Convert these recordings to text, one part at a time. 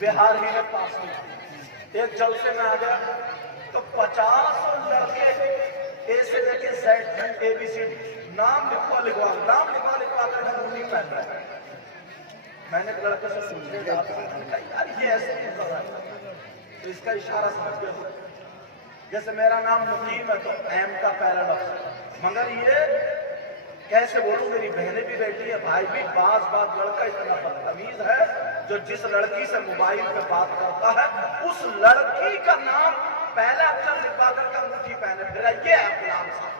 بہار ہی میں پاس ہوئی. ایک جلسے میں آ گیا تو 50 لڑکے اے سے لے کے زیڈ اے بی سی نام لکھوا نام لکھوا کر انگوٹھی پہن رہا ہے. میں نے لڑکے سے پوچھا یار یہ ایسے کیوں کر رہا ہے؟ تو اس کا اشارہ سمجھ گیا. جیسے میرا نام مقیم ہے تو ایم کا پہلا لفظ ہے، مگر یہ کیسے بولوں؟ میری بہنیں بھی بیٹھی ہے، بھائی بھی. بعض لڑکا اتنا بدتمیز ہے جو جس لڑکی سے موبائل پہ بات کرتا ہے اس لڑکی کا نام پہلا اکثر لکھوا کر کے انگوٹھی پہنے پھرا. یہ ہے غلام صاحب.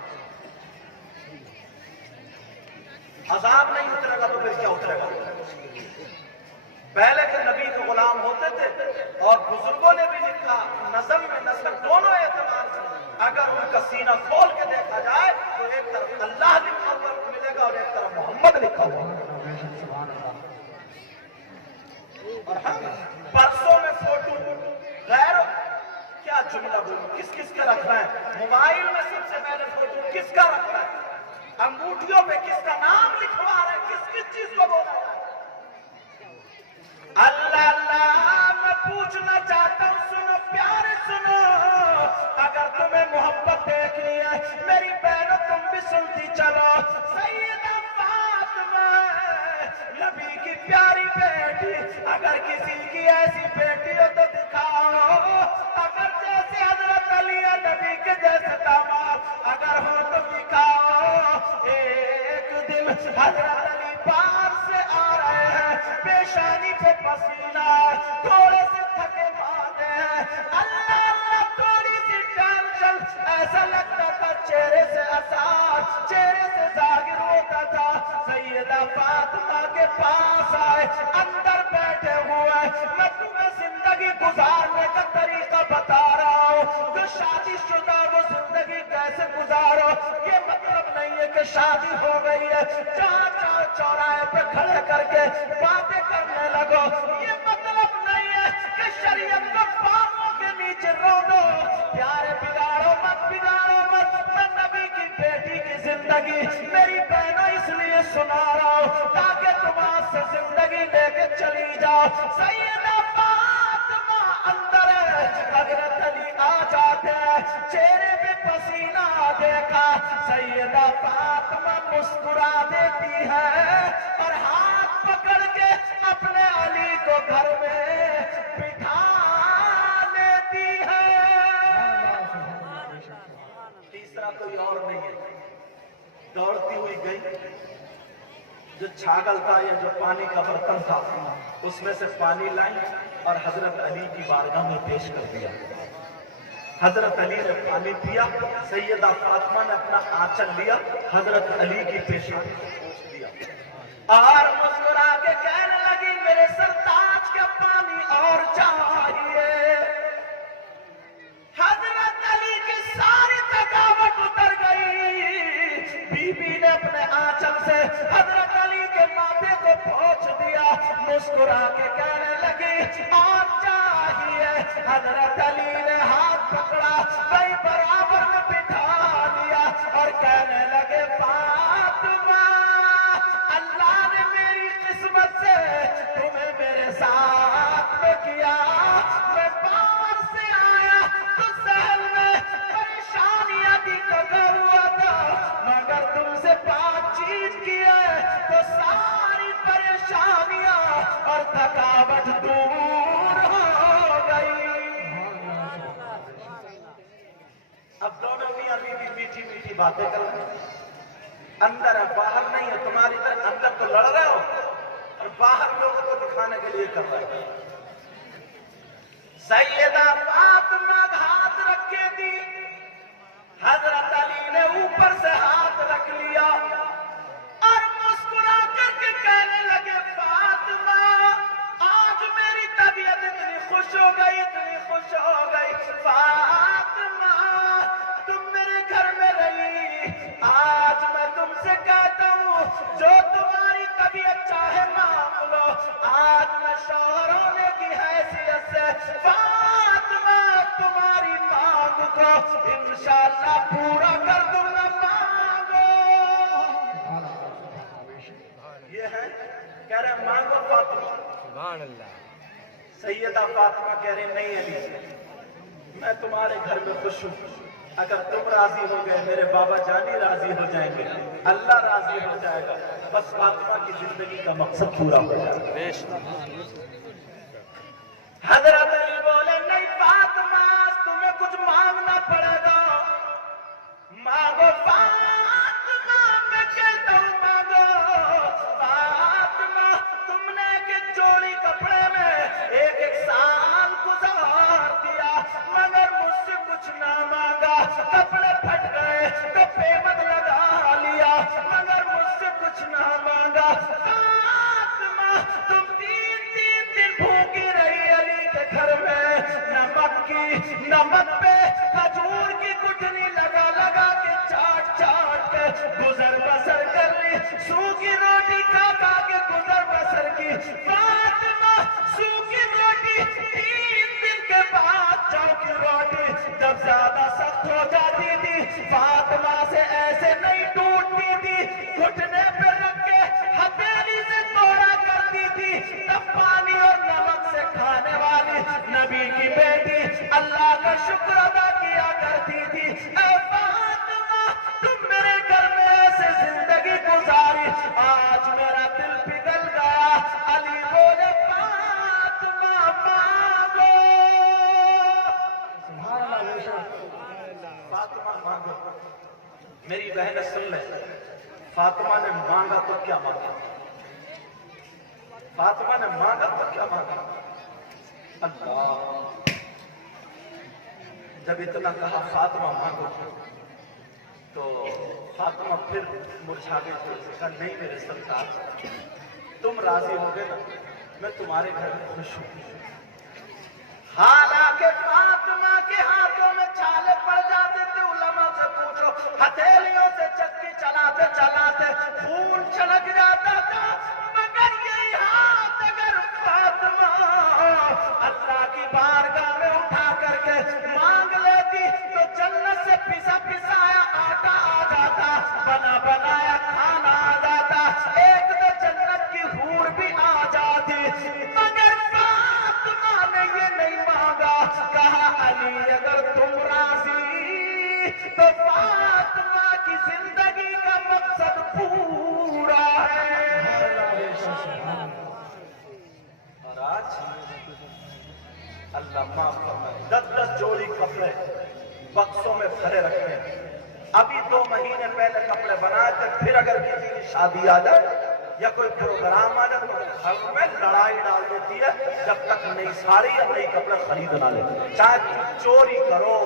عذاب نہیں اترے گا تو پھر کیا اترے گا؟ پہلے کے نبی کے غلام ہوتے تھے اور بزرگوں نے بھی لکھا نظم میں نثر دونوں اعتبار سے اگر ان کا سینہ کھول کے دیکھا جائے تو ایک طرف اللہ لکھا ہوا ملے گا اور ایک طرف محمد لکھا ہوا. اور ہم پرسوں میں فوٹو غیر کیا جملہ بولوں کس کس کا رکھنا ہے؟ موبائل میں سب سے پہلے فوٹو کس کا رکھنا ہے؟ انگوٹھیوں پہ کس کا نام لکھوا رہے ہیں؟ کس کس چیز کو بولا رہا ہے؟ اللہ اللہ میں پوچھنا چاہتا ہوں، سنو پیارے سنو، اگر تمہیں محبت دیکھنی ہے میری بہنوں تم بھی سنتی چلو. سیدہ فاطمہ نبی کی پیاری بیٹی، اگر کسی کی ایسی بیٹی ہو تو دکھاؤ. اگر جیسے حضرت علی نبی کے جیسے داماد اگر ہو تو دکھاؤ. ایک دن حضرت علی باہر سے آ رہے ہیں، پیشانی پہ پسینہ تھوڑے سے تھکے ماندے ہیں. اللہ اللہ تھوڑی سی ٹینشن، ایسا لگتا تھا چہرے سے اثار، چہرے سے ظاہر ہوتا تھا. سیدہ فاطمہ کے پاس آئے، اندر بیٹھے ہوئے. میں تمہیں زندگی گزارنے کا طریقہ بتا رہا ہوں. جو شادی شدہ وہ زندگی کیسے گزارو، یہ مطلب نہیں ہے کہ شادی ہو گئی ہے جہاں چاہو چوراہے پہ کھڑے کر کے باتیں کرنے لگو. یہ مطلب نہیں ہے کہ شریعت کو پاؤں کے نیچے رو دو. پیارے بگاڑو مت، بگاڑو مت. میں نبی کی بیٹی کی زندگی میری بہنوں اس لیے سنا رہا ہوں تاکہ تم آج سے زندگی لے کے چلی جاؤ. سیدہ فاطمہ اندر ہے، حضرت علی آ جاتے ہیں، چہرے پہ پسینہ دیکھا. سیدہ فاطمہ مسکرا دیتی ہے اور ہاتھ پکڑ کے اپنے علی کو گھر میں بٹھا لیتی ہے. تیسرا کوئی اور نہیں ہے. دوڑتی ہوئی گئی، جو چھاگل تھا یا جو پانی کا برتن تھا اس میں سے پانی لائی اور حضرت علی کی بارگاہ میں پیش کر دیا. حضرت علی نے پانی پیا. سیدہ فاطمہ نے اپنا آنچل لیا، حضرت علی کی پیشانی کو پوچھ دیا اور مسکرا کے کہنے لگی میرے سرتاج کا پانی اور چاہیے. حضرت علی کی ساری تھکاوٹ اتر گئی. بی بی نے اپنے آنچل سے حضرت علی کے ماتھے کو پوچھ دیا، مسکرا کے کہنے لگی اور چاہیے. حضرت علی نے ہاتھ پکڑا، کئی برابر میں بٹھا لیا اور کہنے لگے فاطمہ اللہ نے میری قسمت سے تمہیں میرے ساتھ میں کیا. میں باہر سے آیا تو سہل میں پریشانیاں بھی لگا ہوا تھا، مگر تم سے بات چیت کی ہے تو ساری پریشانیاں اور تھکاوٹ دور ہو گئی. اب دونوں میاں بیوی میٹھی میٹھی باتیں کر رہے ہیں. اندر ہے باہر نہیں ہے. تمہاری طرح اندر تو لڑ رہے ہو اور باہر لوگوں کو دکھانے کے لیے کر رہے ہو. سیدہ فاطمہ ہاتھ رکھے دی، حضرت علی نے اوپر سے ہاتھ رکھ لیا اور مسکرا کر کے کہنے لگے فاطمہ آج میری طبیعت اتنی خوش ہو گئی، اتنی خوش ہو گئی. فاطمہ تم میرے گھر میں رہی، آج میں تم سے کہتا ہوں جو تمہاری طبیعت چاہے مانگ لو. آج میں شوہر ہونے کی حیثیت سے فاطمہ تمہاری مانگ کو انشاءاللہ پورا کر دوں گا. مانگو. یہ ہے کہہ رہے مانگو فاطمہ. سبحان اللہ. سیدہ فاطمہ کہہ رہی نہیں علی میں تمہارے گھر میں خوش ہوں، اگر تم راضی ہو گئے میرے بابا جانی راضی ہو جائیں گے، اللہ راضی ہو جائے گا، بس فاطمہ کی زندگی کا مقصد پورا ہو جائے گا۔ حضرت علی بولے نہیں فاطمہ تمہیں کچھ مانگنا پڑے گا، مانگو فاطمہ میں کہتا ہوں مانگو فاطمہ، تم نے ایک جوڑی کپڑے میں ایک سال گزار دیا مگر مجھ سے کچھ نہ مانگا، کپڑے پھٹ گئے تو پیمد لگا لیا مگر مجھ سے کچھ نہ مانگا، فاطمہ تم تین دن بھوکی رہی علی کے گھر میں، نمک پہ کھجور کی گٹھلی لگا لگا کے چاٹ چاٹ کے گزر بسر کر لی، سوکھی روٹی کھا کے گزر بسر کی، فاطمہ سوکھی روٹی 3 دن کے بعد چاو کی روٹی جب زیادہ سخت ہو جاتی تھی فاطمہ سے ایسے نہیں ٹوٹتی تھی، گھٹنے پہ رکھ کے ہتھیلی سے توڑا کرتی تھی، تب پانی اور نمک سے کھانے والی نبی کی بیٹی اللہ کا شکر ادا کیا کرتی تھی۔ اے فاطمہ تم میرے گھر میں ایسے زندگی گزاری، آج میرا دل پگھل گیا، علی بولے فاطمہ مانگو، فاطمہ مانگو۔ میری بہن سن لے، فاطمہ نے مانگا تو کیا مانگا، فاطمہ نے مانگا تو کیا مانگا، اللہ جب اتنا کہا فاطمہ مانگو تو فاطمہ پھر مرجھا گئی، کہا نہیں میرے سرکار تم راضی ہو گئے نا میں تمہارے گھر میں خوش ہوں، حالانکہ فاطمہ کے ہاتھوں میں چھالے پڑ جاتے تھے، علماء سے پوچھو ہتھیلیوں سے چکی چلاتے چلاتے خون چھلک جاتا تھا، مگر یہی ہاتھ اگر فاطمہ اللہ کی بارگاہ میں اٹھا کر کے مانگ لیتی تو جنت سے پسا پسایا آٹا آ جاتا، بنا بنایا کھانا آ جاتا، ایک تو جنت کی حور بھی آ جاتی، مگر فاطمہ نے یہ نہیں مانگا، کہا علی اگر تم راضی تو فاطمہ کی زندگی کا مقصد پورا ہے۔ اور آج اللہ معاف فرمائے 10 جوڑی کپڑے بکسوں میں بھرے رکھے ہیں، ابھی 2 مہینے پہلے کپڑے بنائے تھے، پھر اگر کسی کی شادی آ جائے یا کوئی پروگرام آ جائے تو گھر میں لڑائی ڈال دیتی ہے، جب تک نئی ساڑی یا نئی کپڑے خرید نہ لے، چاہے چوری کرو،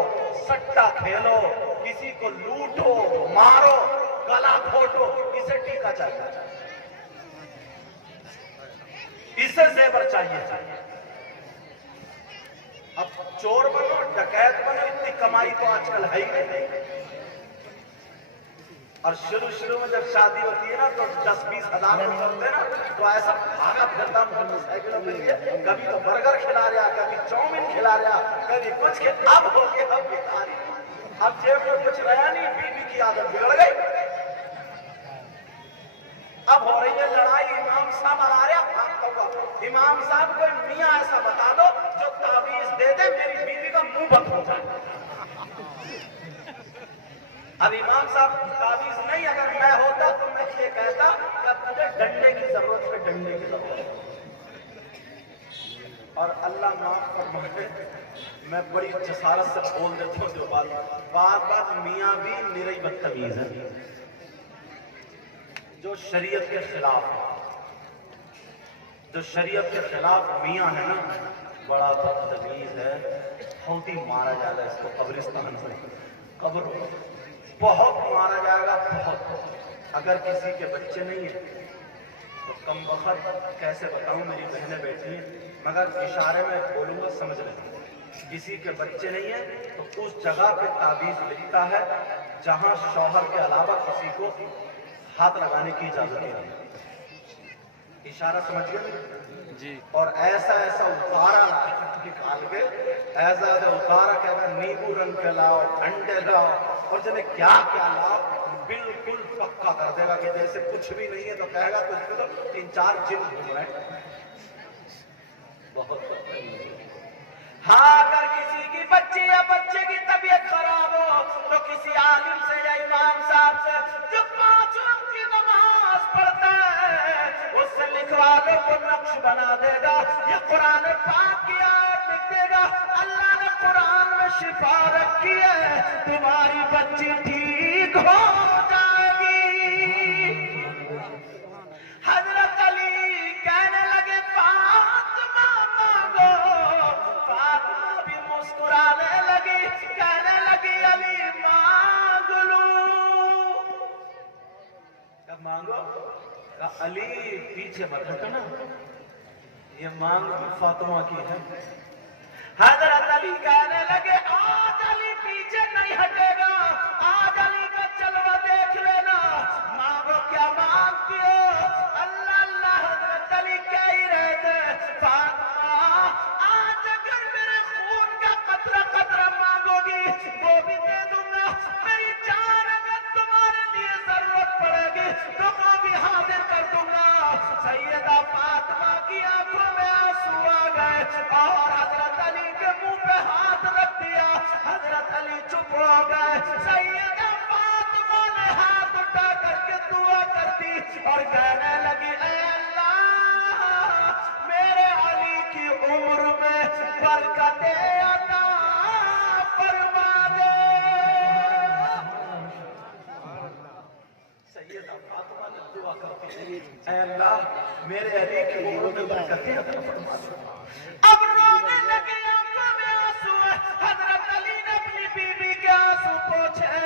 سٹا کھیلو، کسی کو لوٹو مارو گلا گھوٹو، اسے ٹیکا چاہیے، اسے زیور چاہیے، اب چور بنو ڈکیت بنو اتنی کمائی تو آج کل ہے ہی نہیں، اور شروع میں جب شادی ہوتی ہے نا تو 10-20 ہزار روپے ہوتے ہیں نا تو ایسا بھاگا پھرتا موٹر سائیکلوں پہ لیے، کبھی تو برگر کھلا رہا، کبھی چاؤمین کھلا رہا، کبھی کچھ اب ہو کے اب بھکاری، اب جیب میں کچھ رہا نہیں، بیوی کی عادت بگڑ گئی، اب ہو رہی ہے لڑائی، امام صاحب آ رہا بھاگتا ہوا، امام صاحب کو میاں ایسا بتا دو جو تعویذ دے دے میری بیوی کا منہ بند ہو جائے، اب امام صاحب تعویذ نہیں، اگر میں ہوتا تو میں یہ کہتا کہ اب تجھے ڈنڈے کی ضرورت ہے، ڈنڈے کی ضرورت، اور اللہ معاف فرمائے میں بڑی جسارت سے بول دیتا ہوں جو بات میاں بھی نری بدتمیز ہے، جو شریعت کے خلاف ہے، جو شریعت کے خلاف میاں ہے نا بڑا بدتمیز ہے، بہت ہی مارا جائے گا اس کو قبرستان سے، قبر بہت مارا جائے گا، بہت، اگر کسی کے بچے نہیں ہیں تو کم وقت کیسے بتاؤں، میری بہنیں بیٹھی ہیں مگر اشارے میں بولوں گا سمجھ لیں، کسی کے بچے نہیں ہیں تو اس جگہ پہ تعویذ لکھتا ہے جہاں شوہر کے علاوہ کسی کو ہاتھ لگانے کی اجازت نہیں، اشارہ سمجھ گئے جی، اور ایسا اتارا نکال کے ایسا اتارا کہ اگر نیبو رنگ کے لاؤ، ٹھنڈے لاؤ اور جنہیں کیا لاؤ، بالکل پکا کر دے گا کہ جیسے کچھ بھی نہیں ہے، تو کہے گا تو 3-4 جن گھوم رہے، بہت ہاں اگر کسی کی بچی یا بچے کی طبیعت خراب ہو تو کسی عالم سے یا امام صاحب سے جو 5 وقت کی نماز پڑھتا ہے اس سے لکھوا لو، وہ نقش بنا دے گا، یہ قرآن پاک کی آیت لکھ دے گا۔ اللہ نے قرآن میں شفا رکھی ہے، تمہاری بچی ٹھیک ہو جائے گی۔ حضرت علی کہنے لگے فاطمہ مانگو، فاطمہ بھی مسکرانے لگی، کہنے لگی علی مانگ لوں۔ کب مانگو؟ کہا علی پیچھے مت ہٹنا، یہ مانگ فاطمہ کی ہے۔ حضرت علی کہنے لگے آج علی پیچھے نہیں ہٹے گا، آج علی کا جلوہ دیکھ لینا، مانگو کیا مانگتی ہو؟ اللہ اللہ حضرت علی کہہ ہی رہے تھے فاطمہ آج اگر میرے خون کا قطرہ قطرہ مانگو گی وہ بھی دے دوں گا، میری جان اگر تمہارے لیے ضرورت پڑے گی تو وہ بھی حاضر کر دوں گا۔ سیدہ فاطمہ کی آنکھوں میں آنسو آ گئے اور حضرت علی کے منہ پہ ہاتھ رکھ دیا، حضرت علی چپ ہو گئے۔ سیدہ فاطمہ نے ہاتھ اٹھا کر کے دعا کر دی اور کہنے لگی اے اللہ میرے علی کی عمر میں برکت عطا فرما دے۔ سیدہ فاطمہ نے دعا کرتی اے اللہ میرے علی کی عمر میں برکت عطا فرما دے۔ اب رونے لگے، آنکھوں میں آنسو ہے، حضرت علی نے اپنی بیوی کے آنسو پوچھے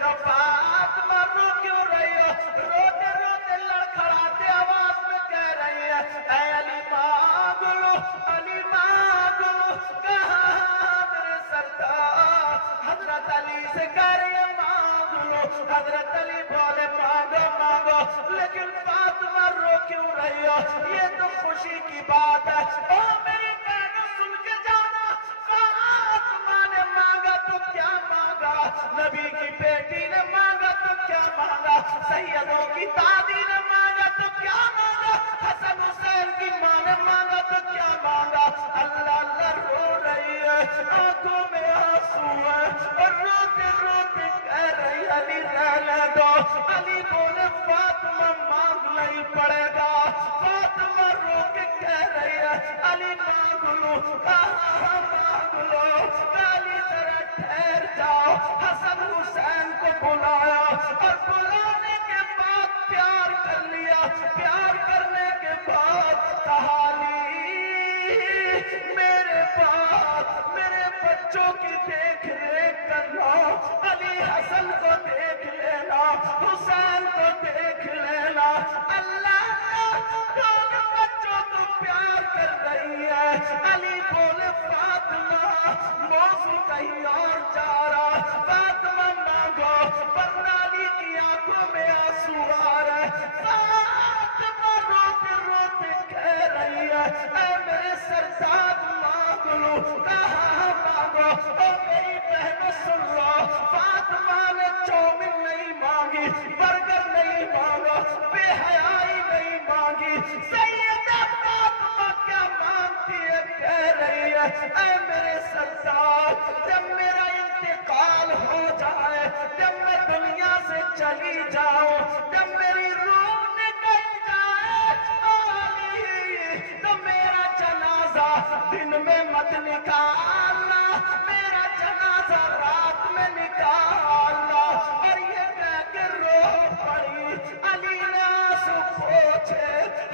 تو فاطمہ رو کیوں رہی ہو؟ روتے روتے لڑکھڑاتے آواز میں کہہ رہی ہے اے علی مانگ لو، علی مانگ لو، کہاں میرے سردار؟ حضرت علی سے کہہ رہی ہے مانگ لو، حضرت علی بولے مانگو مانگو، لیکن فاطمہ رو کیوں رہی ہو؟ یہ تو خوشی کی بات ہے۔ او میری بہنوں سن کے جانا، فاطمہ نے مانگا تو کیا مانگا، نبی کی بیٹی نے مانگا تو کیا مانگا، سیدوں کی دادی نے مانگا تو کیا مانگا، حسن حسین کی ماں نے مانگا تو کیا مانگا۔ اللہ اللہ رو رہی ہے، آنکھوں میں آنسو ہے اور روتے روتے کہہ رہی علی رہنے دو۔ علی بولے فاطمہ مانگ نہیں پڑے گا۔ فاطمہ رو کے کہہ رہی ہے علی مانگ لو، کہاں مانگ لو؟ علی ذرا ٹھہر جاؤ۔ حسن حسین کو بلایا اور بلانے کے بعد پیار کر لیا، پیار کرنے کے بعد کہا علی میرے پاس میرے بچوں کی دیکھ ریکھ کرنا، علی حسن کو دیکھ لینا، حسین کو دیکھ لینا۔ اللہ دونوں بچوں کو پیار کر رہی ہے۔ علی بولے فاطمہ موضوع کہیں اور جا رہا، فاطمہ مانگو، ورنہ علی کی آنکھوں میں آنسو آ رہے۔ فاطمہ روتے روتے کہہ رہی ہے اے میرے سرزاد مانگ لو، کہاں مانگو؟ او میری بہنوں سن لو، فاطمہ نے چومن نہیں مانگی، برگر نہیں مانگا، بے حیائی نہیں مانگی۔ سیدہ فاطمہ کیا مانگتی ہے؟ کہہ رہی ہے اے میرے سردار جب میرا انتقال ہو جائے، جب میں دنیا سے چلی جاؤں، جب میری روح نکل جائے علی تو میرا جنازہ دن میں مت نکالنا، میرا جنازہ رات میں نکالنا۔ اور یہ کہہ کے رو پڑی، علی نے آنسو پوچھے،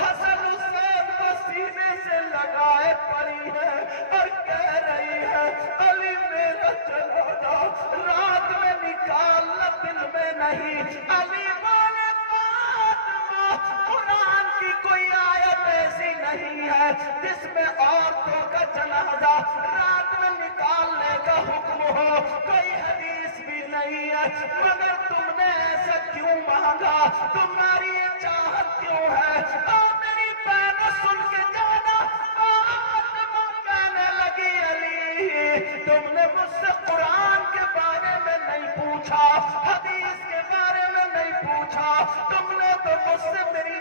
حسن حسین کو سینے سے لگائے پڑی ہے اور کہہ رہی ہے علی میرا جنازہ رات میں نکالنا دن میں نہیں۔ علی بولے فاطمہ قرآن کی کوئی آیت ایسی نہیں ہے جس میں عورتوں کا جنازہ رات میں نکالنے کا حکم ہو، کوئی حدیث بھی نہیں ہے، مگر تم نے ایسا کیوں مانگا؟ تمہاری یہ چاہت کیوں ہے؟ اور میری بہنوں سن کے جانا، فاطمہ کہنے لگی علی تم نے مجھ سے قرآن کے بارے میں نہیں پوچھا، حدیث کے بارے میں نہیں پوچھا، تم نے تو مجھ سے میری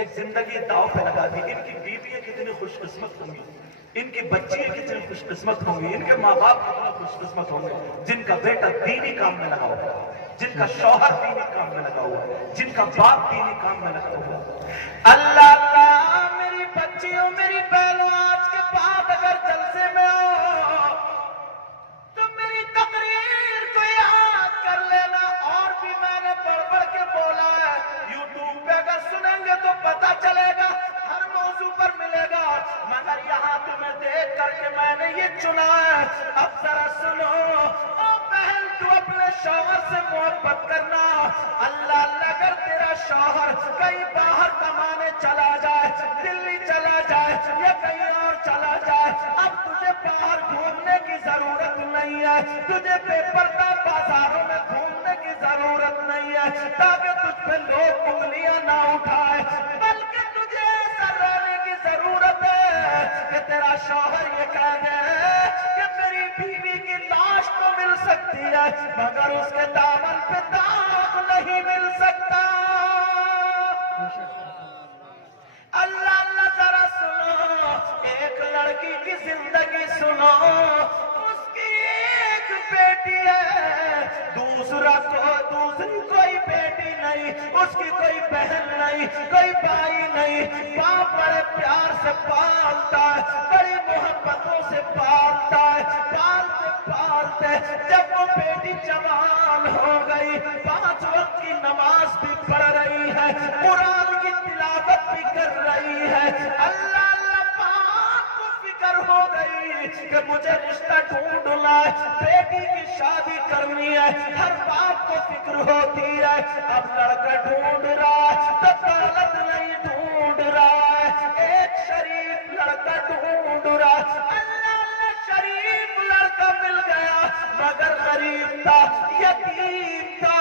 ایک زندگی داؤ پہ لگا دی. ان کی بیویاں کتنی خوش قسمت ہوں گی, ان کی بچیاں کتنی خوش قسمت ہوں گی, ان کے ماں باپ کتنے خوش قسمت ہوں گے جن کا بیٹا دینی کام میں لگا ہوا ہے, جن کا شوہر دینی کام میں لگا ہوا ہے, جن کا باپ دینی کام میں لگا ہوا ہے. اللہ اللہ میری بچیوں میری بہنوں, آج کے بعد اگر جلسے میں ہو تو میری تقریر کو یاد کر لینا. اور بھی میں نے بڑھ بڑھ کے بولا ہے, یوٹیوب پہ اگر سنیں گے تو پتا چلے گا, ہر موضوع پر ملے گا, مگر یہاں تمہیں دیکھ کر کے میں نے یہ چنا ہے. اب ذرا سنو, او بہن تو اپنے شوہر سے محبت کرنا. اللہ اللہ اگر تیرا شوہر کہیں باہر کمانے چلا جائے, دلی چلا جائے یا کہیں اور چلا جائے, اب تجھے باہر گھومنے کی ضرورت نہیں ہے, تجھے بے پردہ بازاروں میں گھومنے کی ضرورت نہیں ہے تاکہ تجھ پہ لوگ انگلیاں نہ اٹھائے, بلکہ تجھے ایسا رہنے کی ضرورت ہے کہ تیرا شوہر یہ کہہ دے کہ میری بیوی کی لاش تو مل سکتی ہے مگر اس کے دامن پہ داغ نہیں مل سکتا. اللہ اللہ ذرا سنو, ایک لڑکی کی زندگی سنو, اس کی ایک بیٹی ہے, دوسری کوئی بیٹی نہیں, اس کی کوئی بہن نہیں, کوئی بھائی نہیں. باپ بڑے پیار سے پالتا ہے, بڑی محبتوں سے پالتا ہے, پالتے جب وہ بیٹی جوان ہو گئی, 5 وقت کی نماز بھی پڑھ رہی ہے, قرآن کی تلاوت بھی کر رہی ہے, اللہ اللہ باپ کو فکر ہو گئی کہ مجھے رشتہ ڈھونڈنا ہے, بیٹی کی شادی کرنی ہے, ہر باپ کو فکر ہوتی ہے. اب لڑکا ڈھونڈ رہا ہے تو دولت نہیں ڈھونڈ رہا ہے, ایک شریف لڑکا ڈھونڈ رہا ہے. اللہ اللہ شریف لڑکا مل گیا مگر غریب تھا, یتیم تھا,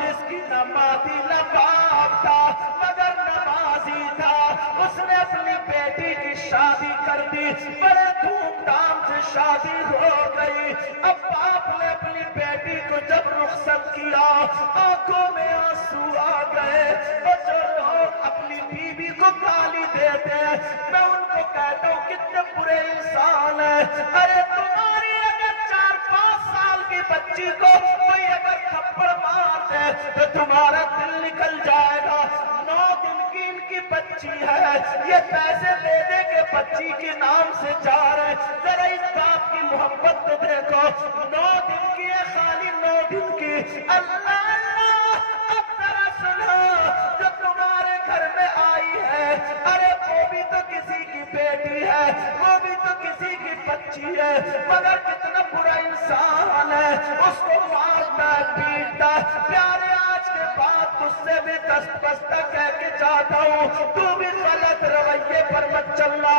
جس کی نہ ماں تھی نہ باپ تھا مگر نمازی تھا. اس نے اپنی بیٹی کی شادی کر دی, بڑے دھوم دھام سے شادی ہو گئی. اب باپ نے اپنی بیٹی کو جب رخصت کیا, آنکھوں میں آنسو آ گئے, اور جو لوگ اپنی بیوی کو گالی دیتے ہیں میں ان کو کہتا ہوں کتنے برے انسان ہیں. ارے تمہاری اگر 4-5 سال کی بچی کو کوئی اگر تھپڑ مار دے تو تمہارا دل نکل جائے گا. 9 دن کی ان کی بچی ہے, یہ پیسے دے دے کے بچی کے نام سے جا رہے, ذرا اس باپ کی محبت تو دیکھو. 9 دن کی ہے, خالی 9 دن کی. اللہ اللہ اب ذرا سنو, جو تمہارے گھر میں آئی ہے, ارے وہ بھی تو کسی کی بیٹی ہے, وہ بھی تو کسی کی بچی ہے, مگر کتنا برا انسان ہے, اس کو مارتا ہے, پیٹتا ہے. پیارے آج کے بعد تجھ سے بھی دست بستہ کہہ کے چاہتا ہوں, تو بھی غلط رویے پر مت چلنا.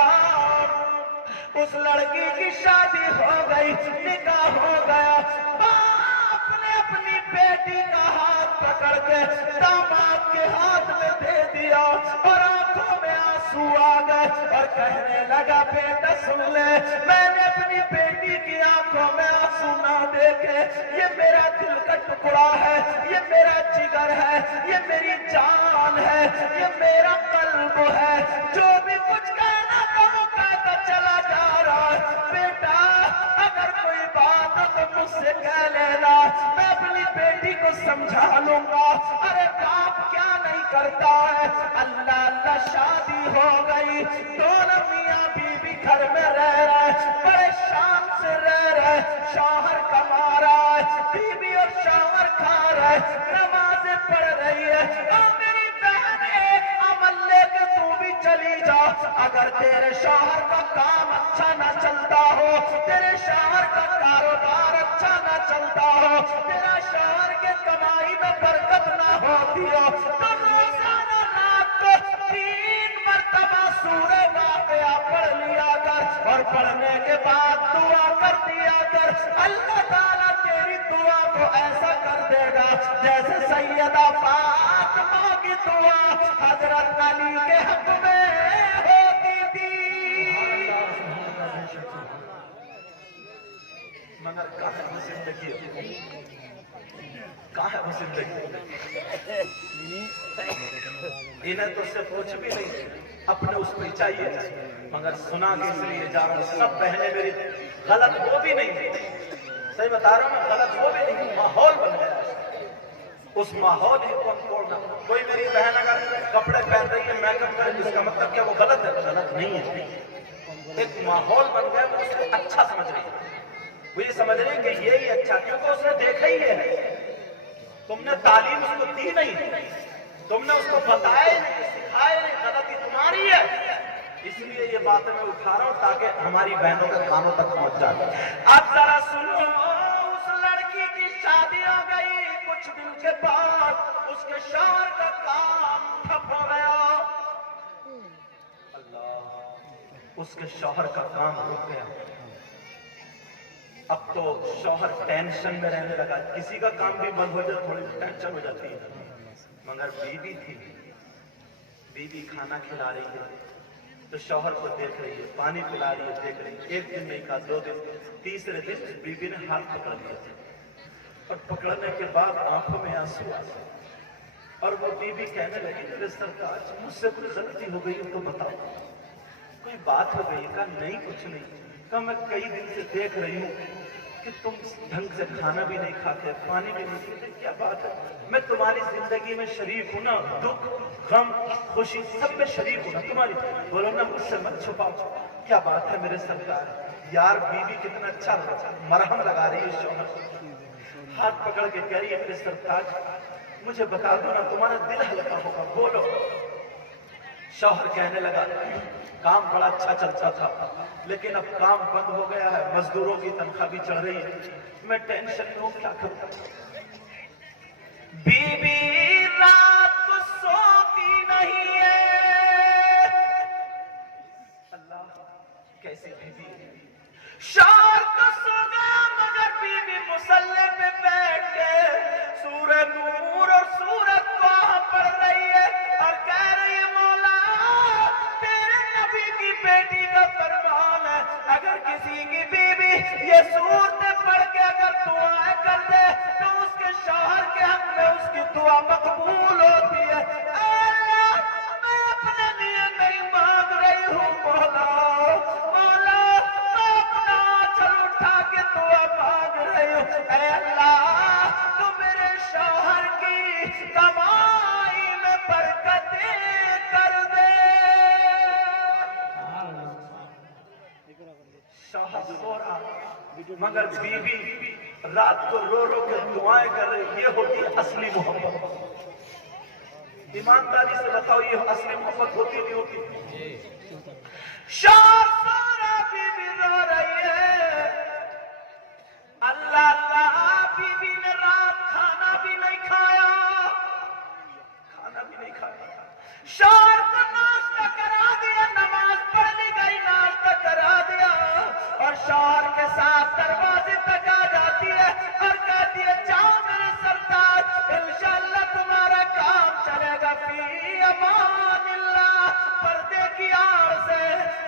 اس لڑکی کی شادی ہو گئی, نکاح ہو گیا, باپ نے اپنی بیٹی کا ہاتھ پکڑ کے داماد کے ہاتھ میں دے دیا, اور آنکھوں میں آنسو آ گئے, اور کہنے لگا بیٹا سن لے, میں نے اپنی بیٹی کی آنکھوں میں آنسو نہ دیکھے, یہ میرا دل کا ٹکڑا ہے, یہ میرا جگر ہے, یہ میری جان ہے, یہ میرا قلب ہے, جو بھی کچھ کہنا تھا وہ کہتا چلا جا رہا ہے. بیٹا اگر کوئی بات ہو تو مجھ سے کہہ لینا, میں اپنی بیٹی کو سمجھا لوں گا. ارے باپ کیا نہیں کرتا ہے. اللہ اللہ شادی ہو گئی, دونوں میاں بیوی گھر میں رہ رہے, بڑے شان سے رہ رہے, شوہر کما رہا ہے, بیوی اور شوہر کھا رہے, نمازیں پڑھ رہی ہے. اور میری بہن ایک عمل لے کے تو بھی چلی جا, اگر تیرے شوہر کا کام اچھا نہ چلتا ہو, تیرے شوہر کا کاروبار اچھا نہ چلتا ہو, تیرا شوہر کے کمائی میں برکت نہ ہوتی ہو, تو روزانہ رات کو 3 مرتبہ سورہ واقعہ پڑھ لیا کر, اور پڑھنے کے بعد دعا کر دیا کر. اللہ تعالیٰ تیری دعا کو ایسا کر دے گا جیسے سیدہ فاطمہ کی دعا حضرت علی کے حق میں ہوتی تھی. مگر کہاں زندگی کہاں ہے وہ زندگی؟ انہیں تو صرف کچھ بھی نہیں اپنے اس پہ چاہیے، مگر سنا کے اس لیے جا رہا ہوں سب بہنیں میری غلط وہ بھی نہیں، صحیح بتا رہا ہوں میں، غلط وہ بھی نہیں، ماحول بن گیا اس ماحول ہی کو توڑنا۔ کوئی میری بہن اگر کپڑے پہن رہی ہے میک اپ کرے جس کا مطلب کیا وہ غلط ہے؟ غلط نہیں ہے، ایک ماحول بن گیا وہ اسے اچھا سمجھ رہی ہے، وہ یہ سمجھ رہی ہے کہ یہی اچھا، کیونکہ اس نے دیکھا ہی ہے، تم نے تعلیم اس کو دی نہیں، تم نے اس کو بتایا نہیں، سکھایا نہیں، غلطی تمہاری ہے۔ اس لیے یہ باتیں میں اٹھا رہا ہوں تاکہ ہماری بہنوں کے کانوں تک پہنچ جائے۔ اب ذرا سنو، اس لڑکی کی شادی ہو گئی، کچھ دن کے بعد اس کے شوہر کا کام ٹھپ ہو گیا۔ اللہ، اس کے شوہر کا کام رک گیا۔ اب تو شوہر ٹینشن میں رہنے لگا، کسی کا کام بھی بند ہو جائے تھوڑی ٹینشن ہو جاتی ہے، مگر بیوی تھی، بیوی کھانا کھلا رہی ہے تو شوہر کو دیکھ رہی ہے، پانی پلا رہی ہے، دیکھ رہی ہے، ایک دن نہیں کہا، 2 دن، تیسرے دن بیوی نے ہاتھ پکڑ لیا اور پکڑنے کے بعد آنکھوں میں آنسو آ گئے اور وہ بیوی کہنے لگی میرے سرتاج مجھ سے کوئی غلطی ہو گئی تو بتاؤ، کوئی بات ہو گئی؟ کہا نہیں کچھ نہیں، کہا میں کئی دن سے دیکھ رہی ہوں کہ تم ڈھنگ سے کھانا بھی نہیں کھاتے، پانی بھی نہیں پیتے، کیا بات ہے؟ میں تمہاری زندگی میں شریک ہوں نا، دکھ غم خوشی سب میں شریک ہوں نا تمہاری، بولو نا مجھ سے مت چھپاؤ، کیا بات ہے میرے سرکار؟ یار بیوی کتنا اچھا مرہم لگا رہی ہے شوہر، ہاتھ پکڑ کے کہہ رہی ہے میرے سرتاج مجھے بتا دو نا، تمہارا دل ہلکا ہوگا، بولو۔ شوہر کہنے لگا کام بڑا اچھا چلتا تھا لیکن اب کام بند ہو گیا ہے، مزدوروں کی تنخواہ بھی چڑھ رہی ہے، میں ٹینشن میں ہوں، کیا کروں؟ بیوی رات کو سوتی نہیں ہے، اللہ کیسے بیوی ہے؟ شوہر تو سو گیا مگر بیوی مصلی پہ بیٹھ کے سورہ نور اور سورہ طٰہٰ پڑھ رہی ہے اور کہہ رہی ہے مولا تیرے نبی کی بیٹی کا فرمان ہے اگر کسی کی بیوی یہ سورتیں پڑھ کے اگر دعائیں کر دے تو اس کے شوہر کے حق میں اس کی دعا مقبول ہوتی ہے۔ اے اللہ میں اپنے لیے نہیں مانگ رہی ہوں مولا، مولا میں اپنا آنچل اٹھا کے دعا مانگ رہی ہوں، اے اللہ تو میرے شوہر کی کمائی میں برکتیں کر دے۔ شوہر سو رہا مگر بیوی رات کو رو رو کے دعائیں کر رہی، یہ ہوتی ہے اصلی محبت۔ ایمانداری سے بتاؤ یہ اصلی محبت ہوتی نہیں ہوتی؟ شوہر سو رہا بیوی رو رہی ہے، اللہ اللہ بیوی نے رات کھانا بھی نہیں کھایا، کھانا بھی نہیں کھایا، شوہر کو ناشتہ کرا دیا، نماز پڑھنے گئی ناشتہ کرا دیا اور شوہر کے ساتھ دروازے تک آ جاتی ہے اور کہتی ہے جاؤ میرے سرتاج انشاءاللہ تمہارا کام چلے گا فی امان اللہ۔ پردے کی آڑ سے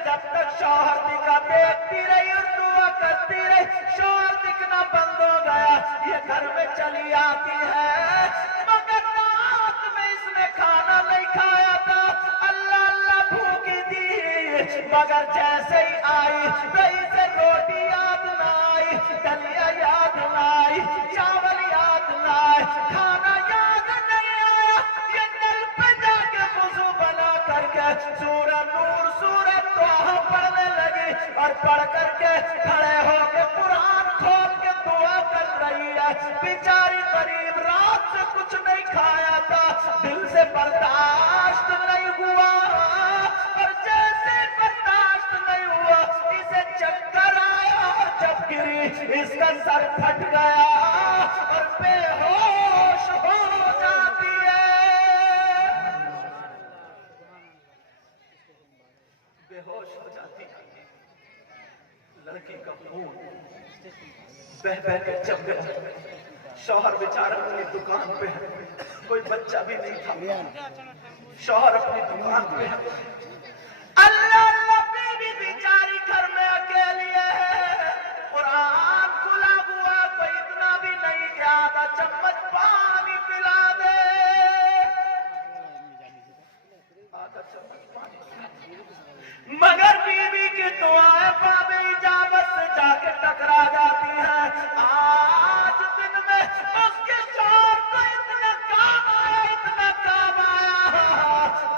جب تک شوہر دکھا دیکھتی رہی اور دعا کرتی رہی، شوہر دکھنا بند ہو گیا، یہ گھر میں چلی آتی ہے مگر رات میں اس نے کھانا نہیں کھایا تھا، اللہ اللہ بھوکی تھی مگر جیسے ہی آئی کہیں سے روٹی یاد نہ آئی، دلیا یاد نہ آئی، چاول یاد نہ آئی، کھانا یاد نہیں آیا، یہ دل پہ جا کے وضو بنا کر کے سورہ نور سورہ طٰہٰ پڑھنے لگی اور پڑھ کر کے کھڑے ہو کے قرآن کھول کے دعا کر رہی ہے۔ بیچاری غریب رات سے کچھ نہیں کھایا تھا، دل سے برداشت نہیں ہوا اور جیسے برداشت نہیں ہوا اسے چکر آیا اور جب گری اس کا سر پھٹ گیا اور بے ہوش ہو جاتی ہے، بے ہوش ہو جاتی ہے۔ لڑکی کا خون بہ بہ کے چپ گیا، شوہر بیچارہ اپنی دکان پہ ہے، کوئی بچہ بھی نہیں تھا، شوہر اپنی دکان پہ ہے، اللہ اللہ بیوی بیچاری گھر میں اکیلی ہے، قرآن کھلا ہوا کوئی اتنا بھی نہیں کہ آدھا چمچ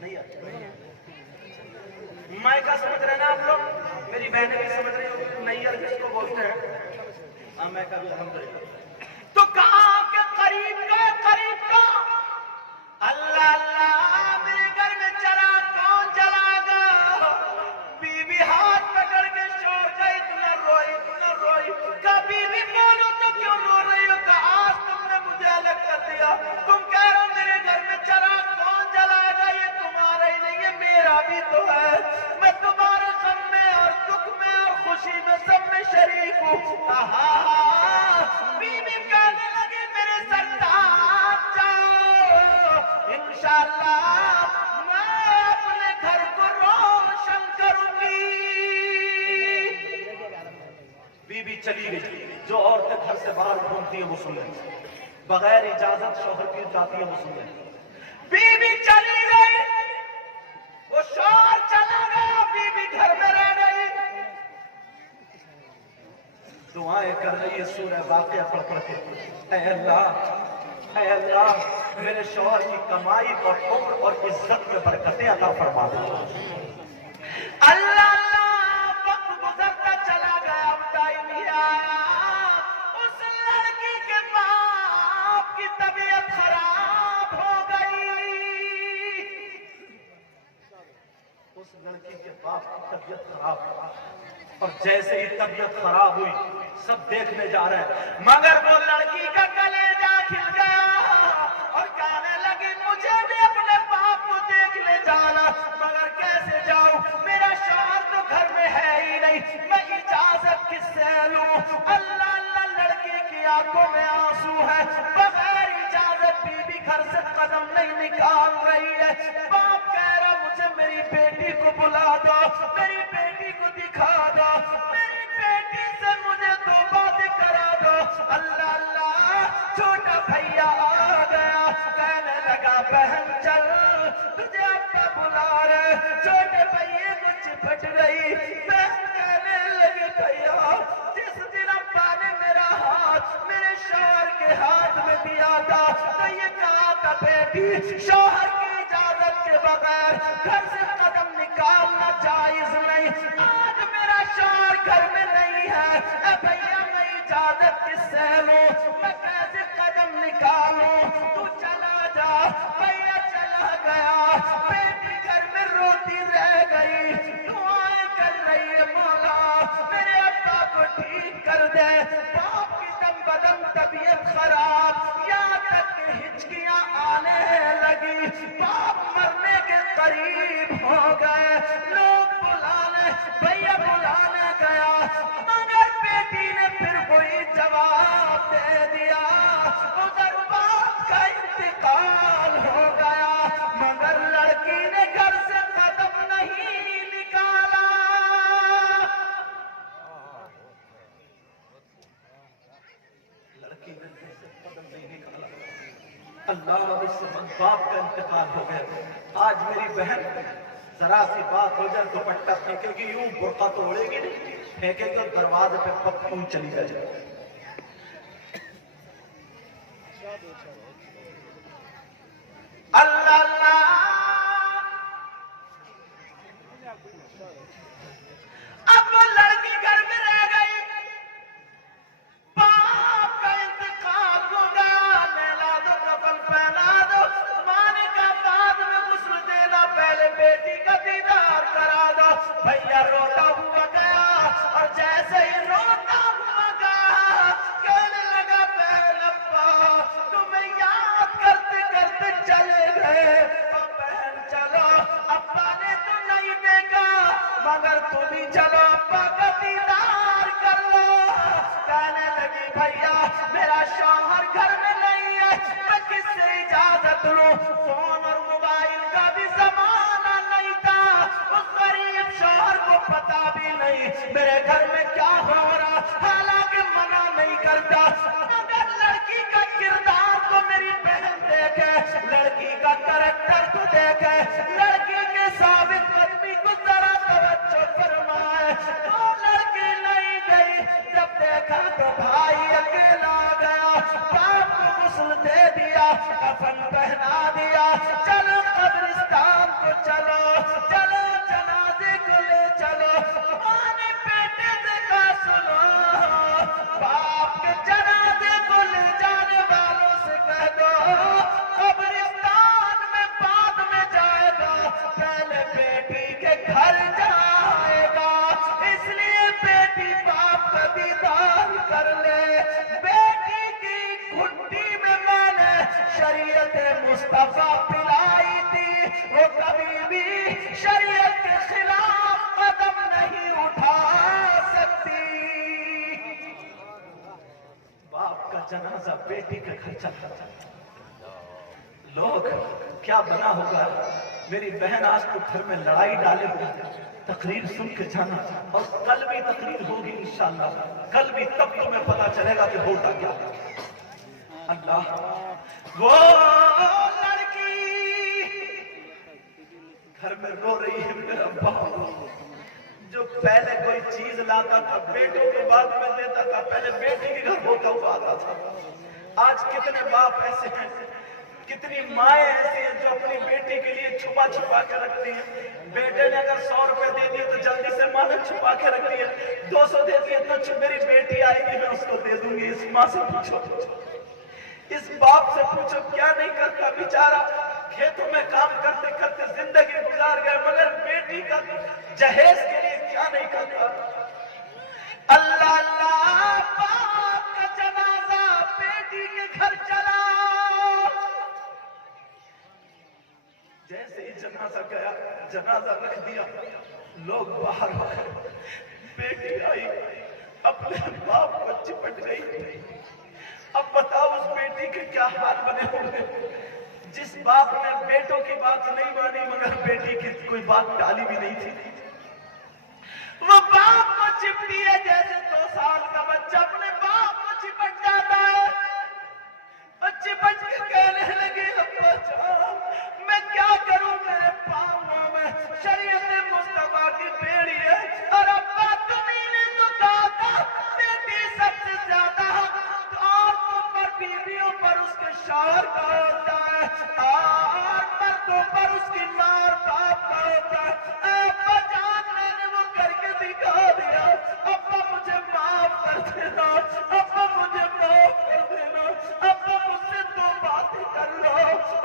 نہیں آتی؟ مائکا سمجھ رہے نا آپ لوگ؟ میری بہنیں بھی سمجھ رہی ہو نہیں یار کس کو بولتے ہیں؟ ہاں مائکا بھی الحمدللہ. تو کہاں کے قریب کا اللہ اللہ میرے گھر میں چرا کون جلا گا؟ بی بی ہاتھ پکڑ کے شور کا اتنا روئی کہ بی بی بولو تو کیوں رو رہی ہو؟ کہ آج تم نے مجھے الگ کر دیا. تم کہہ رہے ہو میرے گھر میں چرا کون جلائے گا؟ یہ تمہارا ہی نہیں ہے میرا بھی تو ہے. میں تمہارے غم میں اور دکھ میں اور خوشی میں سب میں شریک ہوں. بی بی کہنے لگی میرے سردار جاؤ انشاءاللہ میں اپنے گھر کو روشن کروں گی. بی بی چلی گئی. جو عورتیں گھر سے باہر گھومتی ہیں وہ سن لیں, بغیر اجازت شوہر کی جاتی ہیں وہ سن لیں. بی بی چلی گئی, وہ شوہر چلا گیا, بی بی گھر میں رہ گئی. دعائیں کر رہی ہے سورہ واقعہ پڑھ پڑھ کے, اے اللہ میرے شوہر کی کمائی اور عمر اور عزت میں برکتیں عطا فرما دے. اللہ وقت گزرتا چلا گیا, ٹائم ہی آیا, اس لڑکی کے باپ کی طبیعت خراب ہو گئی. اس لڑکی کے باپ کی طبیعت خراب ہو, اور جیسے ہی طبیعت خراب ہوئی سب دیکھنے جا رہے ہیں, مگر وہ لڑکی کا کلیجہ کھل گیا اور کہنے لگی مجھے بھی اپنے باپ کو دیکھنے جانا, مگر کیسے جاؤں؟ میرا شوہر تو گھر میں ہے ہی نہیں, میں اجازت کس سے لوں؟ اللہ لڑکی کی آنکھوں میں آنسو ہے, بغیر اجازت بی بی گھر سے قدم نہیں نکال رہی ہے. باپ کہہ رہا مجھے میری بیٹی کو بلا دو, میری بیٹی کو دکھا دو, میری بیٹی سے مجھے دو باتیں کرا دو. اللہ چھوٹا بھیا آ گیا, کہنے لگا بہن چل تجھے ابا بلا رہے. چھوٹے بھائیے کو چپٹ گئی. بہن کہنے لگی بھیا جس دن ابا نے میرا ہاتھ میرے شوہر کے ہاتھ میں دیا تھا تو یہ کہا تھا بیٹی شوہر کی اجازت کے بغیر گھر سے قدم نکالنا جائز نہیں. آج میرا شوہر گھر میں نہیں ہے, اے بھیا میں اجازت کس سے لوں؟ میں کیسے قدم نکالوں؟ تو چلا جا. بھیا چلا گیا, بیٹی گھر میں روتی رہ گئی, دعائیں کر رہی ہے مولا میرے ابا کو ٹھیک کر دے. باپ کی دم بدم طبیعت خراب, یہاں تک کہ ہچکیاں آنے لگی, باپ مرنے کے قریب ہو گئے. لوگ بلانے بھیا بلانے گیا, مگر بیٹی نے پھر کوئی جواب دے دیا. ادھر باپ کا انتقال ہو گیا, مگر لڑکی نے گھر سے قدم نہیں نکالا. لڑکی نے گھر سے قدم نہیں نکالا. اللہ اس باپ کا انتقال ہو گیا. آج میری بہن ذرا سی بات ہو جائے دوپٹہ پھینکے گی, یوں برقع تو اڑے گی نہیں, پھینکے گی اور دروازے پہ پپوں چلی جائے. اللہ اب وہ لڑکی گھر میں رہ گئی, باپ کا انتقال ہو گیا. نہلا دو, کفن پہنا دو, مانے کا بعد میں غسل دینا, پہلے بیٹی کا دیدار کرا دو. بھیا روتا ہوا گیا, اور جیسے ہی روتا ہوا گیا کہنے لگا بہن ابا تمہیں یاد کرتے کرتے چلے گئے. اور بہن چلو, ابا نے تو نہیں دیکھا مگر تم ہی چلو ابا کا دیدار کر لو. کہنے لگی بھیا میرا شوہر گھر میں نہیں ہے, میں کس سے اجازت لوں؟ فون اور موبائل کا بھی زمانہ نہیں تھا, اس غریب شوہر کو پتا بھی نہیں میرے گھر میں کیا ہو رہا, حالانکہ منع نہیں کرتا. مگر لڑکی کا کردار تو میری بہن دیکھے, لڑکی کا کریکٹر تو دیکھے, لڑکی کے ثابت قدمی کو ذرا توجہ فرمائے. تو لڑکی نہیں گئی, جب دیکھا تو بھائی اکیلا گیا, باپ کو غسل دے دیا, کفن پہنا دیا, چلو قبرستان کو کبھی بھی شریعت کے خلاف قدم نہیں اٹھا سکتی۔ باپ کا جنازہ بیٹی کا گھر چلتا چلتا، لوگ کیا بنا ہوگا۔ میری بہن آج تو گھر میں لڑائی ڈالے ہوگی، تقریر سن کے جانا، اور کل بھی تقریر ہوگی انشاءاللہ، کل بھی تب تمہیں پتا چلے گا کہ ہوتا کیا ہے۔ اللہ، وہ لڑکی گھر میں رو رہی ہے، میرا باپ جو پہلے کوئی چیز لاتا تھا بیٹوں کو بعد میں دیتا تھا، پہلے بیٹی کے گھر ہوتا ہوا آتا تھا۔ آج کتنے باپ ایسے ہیں، کتنی مائیں ایسی ہیں جو اپنی بیٹی کے لیے چھپا چھپا کے رکھتی ہیں۔ بیٹے نے اگر 100 روپے دے دیے تو جلدی سے ماں نے چھپا کے رکھ دیے، 200 دے دیے تو میری بیٹی آئے گی میں اس کو دے دوں گی۔ اس ماں سے پوچھو، اس باپ سے پوچھو، کیا نہیں کرتا بیچارہ، کھیتوں میں کام کرتے کرتے زندگی گزار گئے، مگر بیٹی کا جہیز کے لیے کیا نہیں کرتا۔ اللہ اللہ، باپ کا جنازہ بیٹی کے گھر چلا، جیسے ہی جنازہ گیا، جنازہ رکھ دیا، لوگ باہر آ گئے، بیٹی آئی اپنے باپ کو چپٹ گئی۔ اب بتاؤ اس بیٹی کے کیا حال بنے ہوئے، جس باپ نے بیٹوں کی بات نہیں مانی مگر بیٹی کی کوئی بات ٹالی بھی نہیں تھی۔ وہ باپ کو چپٹی ہے جیسے 2 سال کا بچہ اپنے باپ کو چپٹ جاتا ہے، اور چپٹ کے کہنے لگی ابا جان میں کیا کروں، میرے پاؤں میں شریعت مصطفیٰ کی بیڑی ہے، اور ابا تمہیں نے تو کہا تھا بیٹی سب سے زیادہ عورتوں پر، بیویوں پر اس کے شوہر کا ہوتا ہے، اور مردوں پر اس کی ماں اور باپ کا ہوتا ہے۔ ابا جان میں نے وہ کر کے دکھا دیا، ابا مجھے معاف کر دینا، ابا مجھے معاف کر دینا، ابا مجھ سے 2 باتیں کر لو۔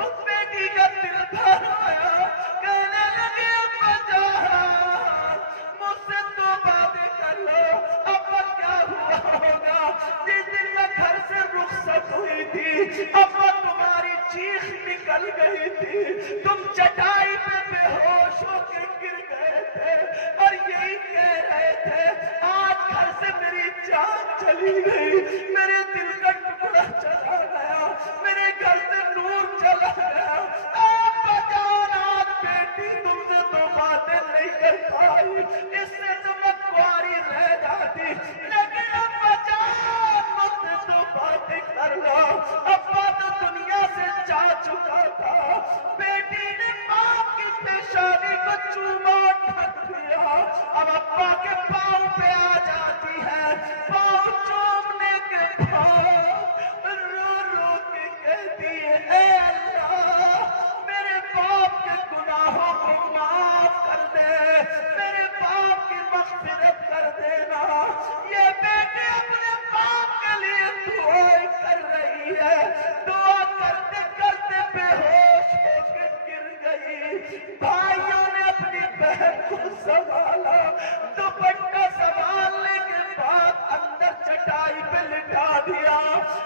اس بیٹی کا دل بھر آیا، کہنے لگے ابا جان مجھ سے 2 باتیں کر لو۔ ابا کیا ہوا ہوگا، جس دن میں گھر سے رخصت ہوئی تھی ابا تمہاری چیخ نکل گئی تھی، تم چٹائی پہ بے ہوش ہو کے گر گئے تھے اور یہی کہہ رہے تھے آج گھر سے میری جان چلی گئی، میرے دل کا ٹکڑا چلا گیا، میرے گھر سے نور چلا گیا۔ ابا جان آج بیٹی تم سے 2 باتیں نہیں کر پائی، اس سے تو میں کواری رہ جاتی، لیکن ابا جان مجھ سے 2 باتیں کر لو۔ ابا تو دنیا سے جا چکا تھا، بیٹی نے باپ کی پیشانی کو چوما ڈھک دیا، اب ابا کے پاؤں پہ آ جاتی ہے، پاؤں چومنے کے بعد رو رو کے کہتی ہے اے اللہ میرے باپ کے گناہوں کو معاف کر دے، میرے باپ کی مغفرت کر دینا۔ یہ بیٹی اپنے باپ کے لیے دعائیں کر رہی ہے، دعا کرتے کرتے بے ہوش ہو کے گر گئی۔ بھائیوں نے اپنی بہن کو سنبھالا، دوپٹہ سنبھالنے کے بعد اندر چٹائی پہ لٹا دیا،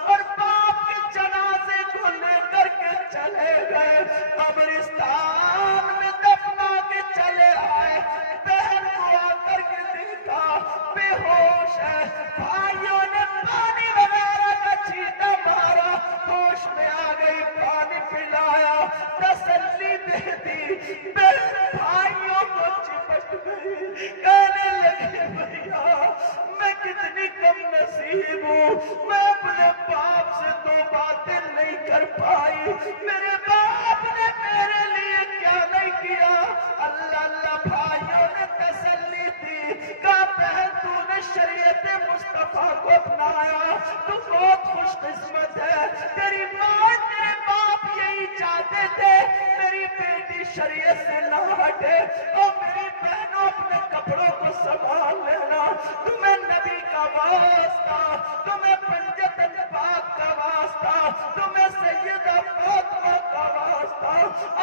اور باپ کے جنازے کو لے کر کے چلے گئے، قبرستان میں دفنا کے چلے آئے۔ بہن کو آ کر کے دیکھا بے ہوش ہے، بھائیوں نے پانی وغیرہ کا چھینٹا مارا، ہوش میں آ گئی، پانی پلایا، تسلی دے دی، بہن بھائیوں کو چپٹ گئی، کہنے لگے بھیا میں کتنی کم نصیب ہوں، میں اپنے باپ سے 2 باتیں نہیں کر پائی، میرے باپ نے میرے لیے کیا نہیں کیا۔ اللہ اللہ بھائیوں نے تسلی دی، کہا بہن تو نے شریعت مصطفیٰ کو اپنایا، تو بہت خوش قسمت ہے، تیری ماں تیرے باپ یہی چاہتے تھے میری بیٹی شریعت سے نہ ہٹے، اور میری بہنوں اپنے کپڑوں کو سنبھال لینا، تمہیں نبی کا واسطہ، تمہیں پنجت پاک کا واسطہ، تمہیں سیدہ فاطمہ کا واسطہ،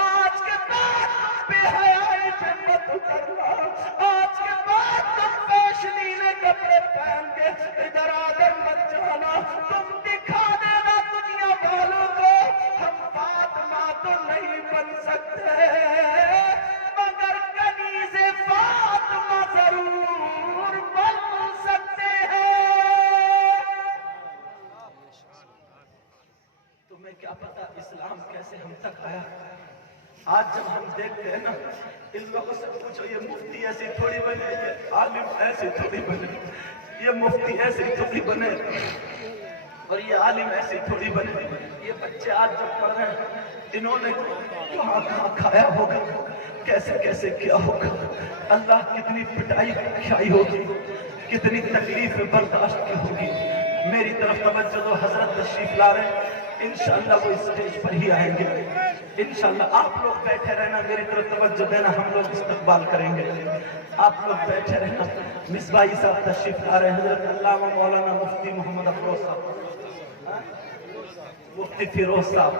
آج کے بعد تم بے حیائی پہ مت اترنا، آج کے بعد تم فیشنیلے کپڑے پہن کے ادھر آدھر مت جانا، تم دکھا دینا دنیا والوں کو ہم فاطمہ تو نہیں بن سکتے، دیکھتے ہیں نا ان لوگوں سے پوچھو یہ مفتی ایسی تھوڑی بنے, یہ عالم ایسی تھوڑی بنے, یہ مفتی ایسی تھوڑی بنے اور یہ عالم ایسی تھوڑی بنے. یہ بچے آج جب پڑھ رہے ہیں انہوں نے کہاں کہاں کھایا ہوگا, کیسے کیسے کیا ہوگا, اللہ کتنی پٹائی کھائی ہوگی, کتنی تکلیف برداشت کی ہوگی. میری طرف توجہ دو, حضرت تشریف لا رہے ہیں, انشاءاللہ وہ اسٹیج پر ہی آئیں گے. انشاءاللہ آپ لوگ بیٹھے رہنا, میری طرف توجہ دینا, ہم لوگ استقبال کریں گے. آپ لوگ بیٹھے رہنا. مصباحی صاحب تشریف لا رہے ہیں, حضرت علامہ مولانا مفتی محمد افروز صاحب, مفتی فیروز صاحب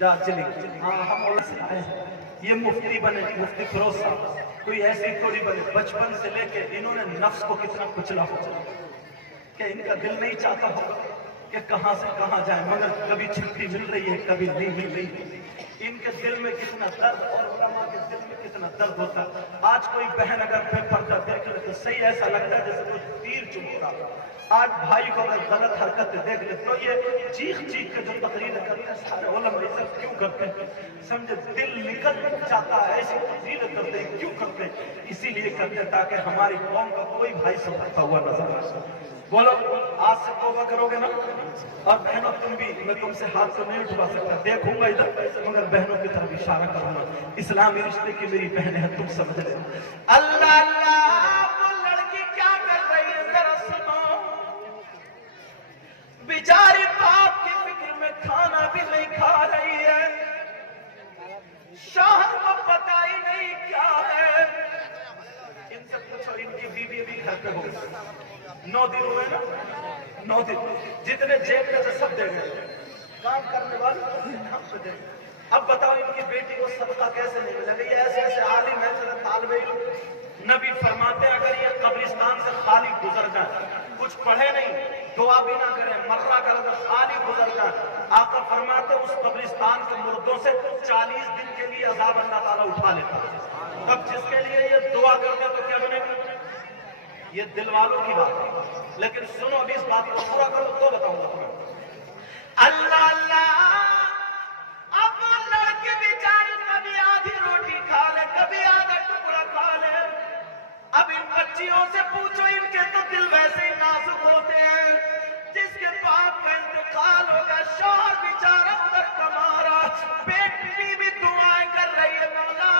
دارجلنگ, ہم مولانا سے آئے ہیں. یہ مفتی بنے, مفتی فیروز صاحب کوئی ایسی تھوڑی بنے. بچپن سے لے کے انہوں نے نفس کو کتنا کچلا ہوگا کہ ان کا دل نہیں چاہتا ہوگا کہ کہاں سے کہاں جائیں, مگر کبھی چھٹی مل رہی ہے کبھی نہیں مل رہی ہے. ان کے دل میں کتنا درد اور علماء کے دل میں کتنا درد ہوتا. آج کوئی بہن اگر پہ پردہ دیکھ لے تو صحیح ایسا لگتا ہے جیسے کوئی تیر چبھتا. آج بھائی کو اگر غلط حرکت دیکھ لے تو یہ چیخ چیخ کے جو تقریر کرتے ہیں سارے علماء یہ سب کیوں کرتے ہیں؟ سمجھے دل نکل جاتا ہے, ایسی تقریر کرتے ہیں کیوں کرتے ہیں؟ اسی لیے کرتے ہیں تاکہ ہماری قوم کا کوئی بھائی سمجھتا ہوا نظر آئے. بولو آج سے توبہ کرو گے نا. اور بہنوں تم بھی, میں تم سے ہاتھ تو نہیں اٹھوا سکتا, دیکھوں گا ادھر مگر بہنوں کی طرف اشارہ کروں گا. اسلامی رشتے کی میری بہنیں ہیں, تم سمجھ لے. اللہ اللہ, وہ لڑکی کیا کر رہی ہے ذرا سنو. بیچاری باپ کی فکر میں کھانا بھی نہیں کھا رہی ہے, شوہر کو پتہ ہی نہیں کیا ہے. ان سے پوچھو ان کی بیوی بھی گھر پہ ہوگی. 9 دن ہوئے نا, 9 دن جتنے جیب میں سے سب دے گئے, کام کرنے والے ہم سے دے گئے. اب بتاؤ ان کی بیٹی کو صدقہ کیسے نہیں ملے گا؟ یہ ایسے ایسے عالم ہے, طالب علم. نبی فرماتے ہیں اگر یہ قبرستان سے خالی گزر جائے, کچھ پڑھے نہیں, دعا بھی نہ کریں, مرہ کر اگر خالی گزر جائے, آقا فرماتے ہیں اس قبرستان کے مردوں سے 40 دن کے لیے عذاب اللہ تعالیٰ اٹھا لیتا ہے. اب جس کے لیے یہ دعا کرتے تو کیا بنے گا؟ یہ دل والوں کی بات ہے, لیکن سنو ابھی اس بات کو پورا کرو تو بتاؤں گا تمہیں. اللہ اللہ, اب وہ لڑکے بیچاری کبھی آدھی روٹی کھا لے, کبھی آدھا ٹکڑا کھا لے. اب ان بچیوں سے پوچھو, ان کے تو دل ویسے ہی نازک ہوتے ہیں. جس کے باپ کا انتقال ہوگا, شوہر بیچارہ ادھر کما رہا, بیٹی بھی دعائیں کر رہی ہے, مولا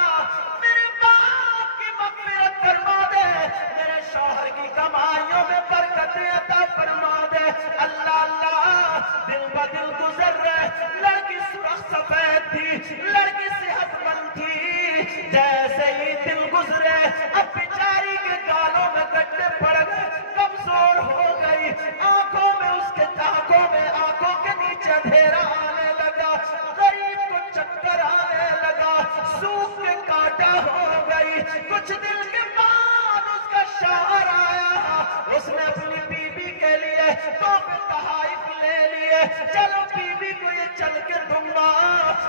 میرے باپ کی مغفرت فرما دے, میرے شوہر کی کمائیوں میں برکت عطا فرما دے. اللہ اللہ, دل بدل گزر رہے, لڑکی سرخ سفید تھی, لڑکی صحت مند تھی, جیسے ہی دل گزرے اب بیچاری کے گالوں میں گڈھے پڑ گئے, کمزور ہو گئی, آنکھوں میں اس کے تاکوں میں آنکھوں کے نیچے اندھیرا آنے لگا, غریب کو چکر آنے لگا, سوکھ کے کانٹا ہو گئی. کچھ دن کے بعد اس کا شوہر آیا, اس نے اپنی بیوی کے لیے تحفے تحائف لے لیے. چلو بیوی کو یہ چل کے دوں گا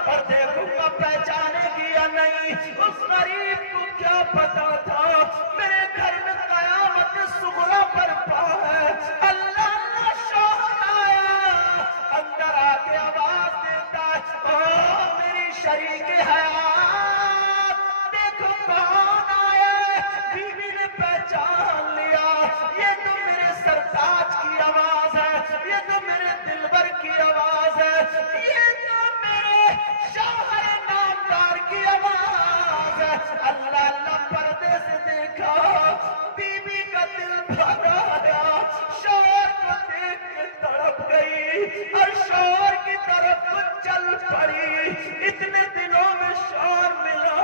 اور دیکھوں گا پہچانے گی یا نہیں. اس غریب کو کیا پتا تھا میرے گھر میں قیامت صغریٰ برپا ہے. اللہ اللہ, شوہر آیا, اندر آ کے آواز دیتا ہے, او میری شریک حیات, دیکھو کون آیا. بیوی نے پہچان لیا, یہ تو میرے سرتاج کی آواز ہے, یہ تو میرے دلبر کی آواز ہے, یہ تو میرے شوہر نامدار کی آواز ہے. اللہ اللہ, پردے سے دیکھا, بیوی کا دل بھر آیا, شوہر کو دیکھ کے تڑپ گئی اور شوہر کی طرف چل پڑی. اتنے دنوں میں شوہر ملا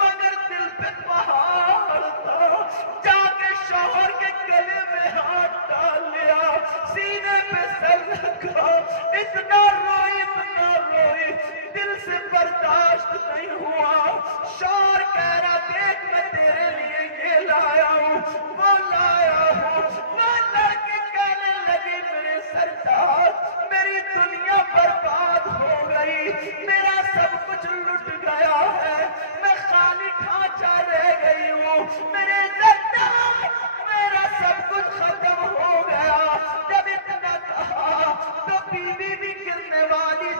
مگر دل پہ پہاڑ تھا. جا کے شوہر کے گلے میں ہاتھ ڈال لیا, سینے پہ سر رکھا, اتنا روئی, دل سے برداشت نہیں ہوا. شوہر کہہ رہا, دیکھ میں تیرے لیے یہ لایا ہوں, وہ لایا ہوں. وہ لڑکی کہنے لگی, میرے سرتاج, میری دنیا برباد ہو گئی, میرا سب کچھ لٹ گیا ہے, میں خالی ڈھانچہ رہ گئی ہوں. میرے سرتاج, میرا سب کچھ ختم ہو گیا. جب اتنا کہا تو بیوی بھی گرنے والی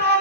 2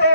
2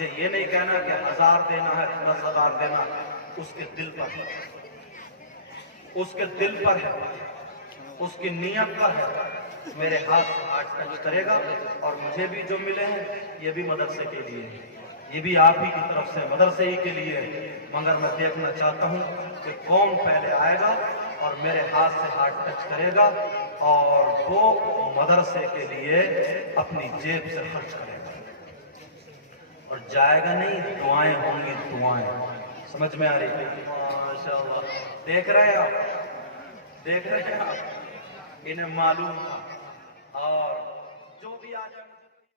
مجھے یہ نہیں کہنا کہ 1000 دینا ہے 10,000 دینا، اس کے دل پر ہے، اس کے دل پر ہے، اس کی نیت پر ہے۔ میرے ہاتھ سے ہاتھ ٹچ کرے گا اور مجھے بھی جو ملے ہیں یہ بھی مدرسے کے لیے ہے، یہ بھی آپ ہی کی طرف سے مدرسے ہی کے لیے ہے۔ مگر میں دیکھنا چاہتا ہوں کہ کون پہلے آئے گا اور میرے ہاتھ سے ہاتھ ٹچ کرے گا اور وہ مدرسے کے لیے اپنی جیب سے خرچ کرے گا، اور جائے گا نہیں، دعائیں ہوں گی، دعائیں۔ سمجھ میں آ رہی ہے؟ ماشاءاللہ، دیکھ رہے ہیں آپ، دیکھ رہے ہیں آپ، انہیں معلوم تھا